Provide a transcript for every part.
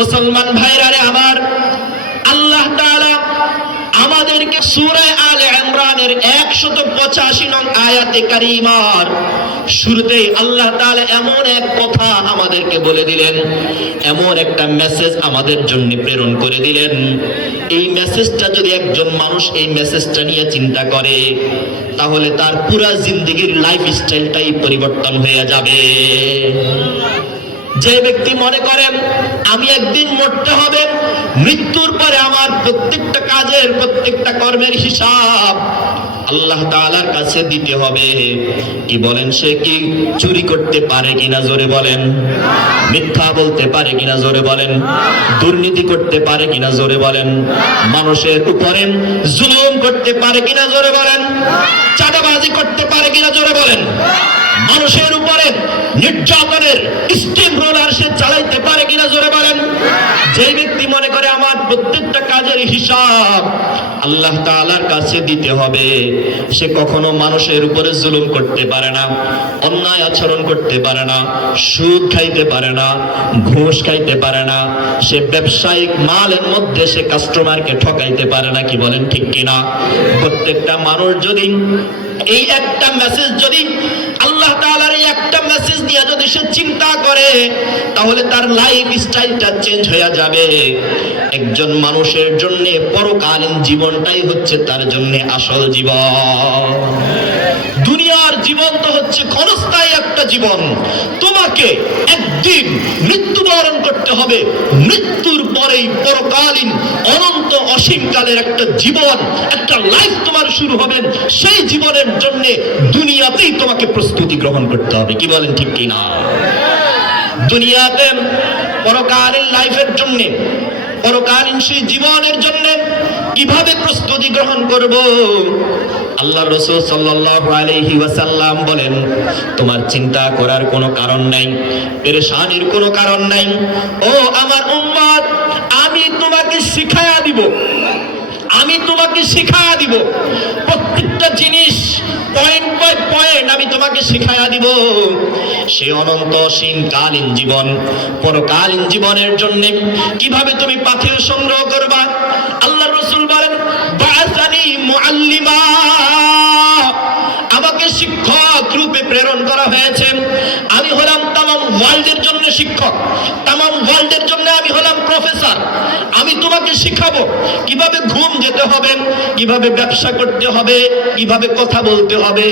মুসলমান ভাইরা রে আমার, আল্লাহ তাআলা আমাদেরকে সূরা আলে ইমরানের 185 নং আয়াতে কারিমার শুরুতেই আল্লাহ তাআলা এমন এক কথা আমাদেরকে বলে দিলেন, এমন একটা মেসেজ আমাদের জন্য প্রেরণ করে দিলেন। এই মেসেজটা যদি একজন মানুষ এই মেসেজটা নিয়ে চিন্তা করে, তাহলে তার পুরা জিন্দেগীর লাইফস্টাইলটাই পরিবর্তন হয়ে যাবে। যে ব্যক্তি মনে করেন আমি একদিন মরতে হবে, মৃত্যুর পরে আমার প্রত্যেকটা কাজের প্রত্যেকটা কর্মের হিসাব আল্লাহ তাআলার কাছে দিতে হবে, কি বলেন সে কি চুরি করতে পারে কিনা জোরে বলেন, মিথ্যা বলতে পারে কিনা জোরে বলেন, দুর্নীতি করতে পারে কিনা জোরে বলেন, মানুষের উপরে জুলুম করতে পারে কিনা জোরে বলেন, চাঁদাবাজি করতে পারে কিনা জোরে বলেন, মানুষের উপরে নির্যাতনের স্টিম রোলার সে চালাইতে পারে কিনা জোরে বলেন। যে ব্যক্তি মনে করে আমার প্রত্যেকটা কাজের হিসাব আল্লাহ তাআলার কাছে দিতে হবে, সে কখনো মানুষের উপরে জুলুম করতে পারে না, অন্যায় আচরণ করতে পারে না, সুদ খাইতে পারে না, ঘুষ খাইতে পারে না, সে ব্যবসায়িক মালের মধ্যে সে কাস্টমারকে ঠকাইতে পারে না, কি বলেন ঠিক কিনা। প্রত্যেকটা মানুষ যদি এই একটা মেসেজ যদি আল্লাহ তাআলার এই একটা মেসেজ নিয়ে যদি সে চিন্তা করে, তাহলে তার লাইফ স্টাইলটা চেঞ্জ হয়ে যাবে। একজন মানুষের জন্য পরকালীন জীবনটাই হচ্ছে তার জন্য আসল জীবন। দুনিয়ার জীবন তো হচ্ছে ক্ষণস্থায়ী একটা জীবন, তোমাকে একদিন মৃত্যুবরণ করতে হবে, মৃত্যুর পরেই পরকালীন অনন্ত অসীমকালের একটা জীবন, একটা লাইফ তোমার শুরু হবে। সেই জীবনের জন্য দুনিয়াতেই তোমাকে প্রস্তুতি গ্রহণ করতে হবে, কি বলেন ঠিক কিনা। দুনিয়াতে পরকালীন লাইফের জন্য, পরকালীন সেই জীবনের জন্য কিভাবে প্রস্তুতি গ্রহণ করব, আল্লাহ রাসূল সাল্লাল্লাহু আলাইহি ওয়াসাল্লাম বলেন, তোমার চিন্তা করার কোনো কারণ নাই, পেরেশানির কোনো কারণ নাই। ও আমার উম্মত, আমি তোমাকে শিখায়া দিব, আমি তোমাকে শিখায়া দিব, প্রত্যেকটা জিনিস পয়েন্ট বাই পয়েন্ট আমি তোমাকে শিখায়া দিব। সে অনন্ত অসীমকালীন জীবন, পরকালীন জীবনের জন্য কিভাবে তুমি পাথেয় সংগ্রহ করবা। আল্লাহ রাসূল বলেন, বাআসানি মুআল্লিমা, আমাকে শিক্ষক রূপে প্রেরণ করা হয়েছে। আমি হলাম তামাম ওয়ার্ল্ডের জন্য শিক্ষক, তামাম ওয়ার্ল্ডের জন্য আমি হলাম প্রফেসর। আমি তোমাকে শিখাবো কিভাবে ঘুম যেতে হবে, কিভাবে ব্যবসা করতে হবে, কিভাবে কথা বলতে হবে,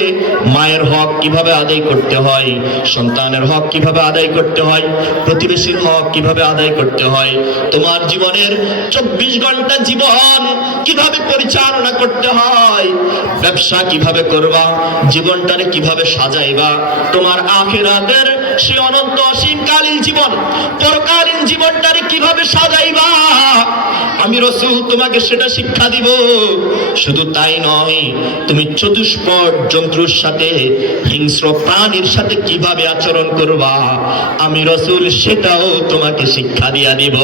মায়ের হক কিভাবে আদায় করতে হয়, সন্তানের হক কিভাবে আদায় করতে হয়, প্রতিবেশীর হক কিভাবে আদায় করতে হয়, তোমার জীবনের 24 ঘন্টা জীবন কিভাবে পরিচালনা করতে হয়, ব্যবসা কিভাবে করবা, জীবনটারে কিভাবে সাজাইবা, তোমার আখিরাতের সে অনন্ত অসীমকালীন জীবন, পরকালীন জীবনটারে কিভাবে সাজাইবা, আমি রাসূল তোমাকে সেটা শিক্ষা দিব। শুধু তাই নয়, তুমি চতুষ্পদ জন্তুর সাথে, হিংস্র প্রাণীর সাথে কিভাবে আচরণ করবা, আমি রাসূল সেটাও তোমাকে শিক্ষা দিয়া দিব।